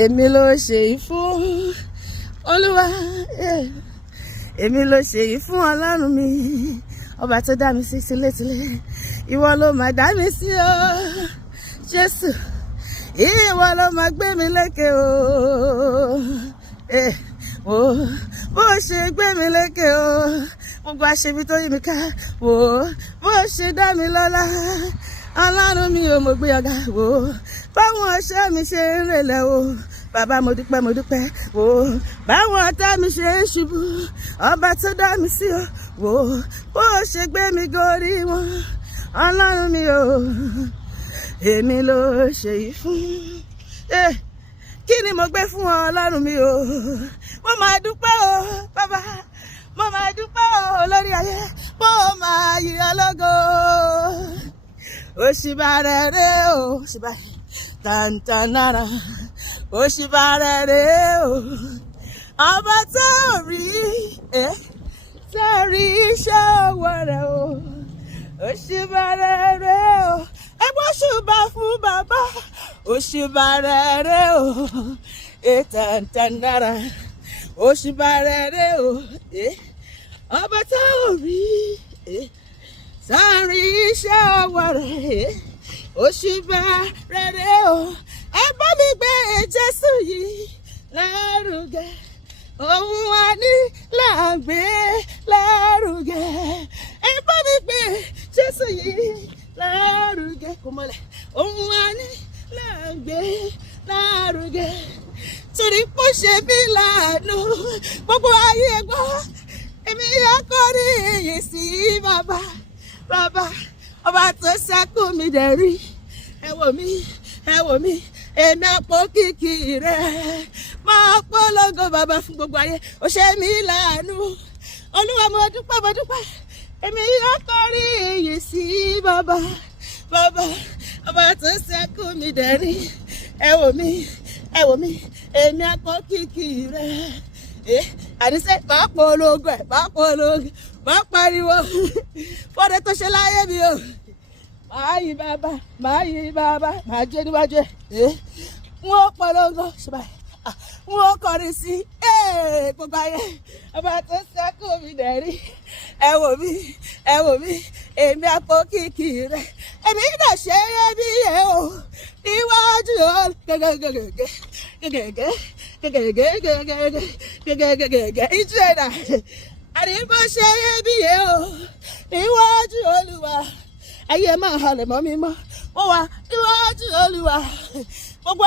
èmi ló ṣe yìí fún Olúwa, èmi ló ṣe yìí fún Ọlọ́run mi, ọba tó dá mi sí tilétilé, ìwọ ló máa dá mi sí o Jésù, ìwọ ló máa gbé mi lékè o bó ṣe gbé mi lékè o, gbogbo àṣebi tó yí mi ká, wò bó ṣe dá mi lọ́lá, Ọlọ́run mi ò mọ̀ gbé ọ̀gá, wò báwọn ọ̀ṣẹ́ mi ṣe ń rẹ̀lẹ̀ o, bàbá mo dúpẹ́ wò báwọn ọ̀tá mi ṣe ń ṣubú, ọba tó dá mi sí o, wò bó ṣe gbé mi gorí wọn, Ọlọ́run mi o, èmi ló ṣe yìí fún. Kí ni mo gbé fún Ọlọ́run mi o, mo máa dúpẹ́ o bàbá, mo máa dúpẹ́ o lórí ayé, mo máa yìn ọ́ lógo, òṣìbàrẹ̀rẹ̀ o òṣìbàrẹ̀ tàǹtàǹnàrà, òṣìbàrẹ̀rẹ̀ o ọba tó rí iṣẹ́ ọwọ́ rẹ̀ o, òṣìbàrẹ̀rẹ̀ o ẹgbẹ́ òṣùbà fún bàbá, òṣìbàrẹ̀rẹ̀ o tàǹtàǹnàrà, òṣìbàrẹ̀rẹ̀ o ọba tó rí iṣẹ́ ọwọ́ rẹ̀, òṣìbàrẹ̀rẹ̀ o ẹ bá mi gbé Jésù yìí lárugẹ, òun wa ní là ń gbé lárugẹ, ẹ bá mi gbé Jésù yìí lárugẹ, kò mọ̀lẹ̀, òun wa ní là ń gbé lárugẹ, torí pé ó ṣe mí láàánú, gbogbo ayé gbọ́, èmi yà kọrin èyí sí bàbá, ọba tó ṣẹ́kù mi dẹ̀rí, ẹ wò mí, èmi àpò kìkì rẹ̀ máa polongo bàbá fún gbogbo ayé, ó ṣe mí láàánú, Olúwa mo dúpẹ́, èmi yà kọrin èyí sí bàbá, ọba tó ṣẹ́kù mi dẹ̀rí, ẹ wò mí, èmi àpò kìkì rẹ̀, àníṣe máa polongo máa pariwo fọ́dẹ tó ṣe láyé mi o, máa yìn bàbá, máa jẹ́ níwájú ẹ̀, wọ́n polongo ṣùgbọ́n wọ́n kọrin sí gbogbo ayé, ọba tó ṣẹ́kù mi dẹ̀rí, ẹ wò mí, èmi àpò kìkì rẹ̀, èmi náà ṣe é bí ẹ o níwájú o gẹ́gẹ́gẹ́ ìjú ẹ̀dá àríbọ̀ ṣe é bí ẹ o níwájú Olúwa, ayé máa halẹ̀ mọ́ mi mọ́, ó wà níwájú Olúwa gbogbo.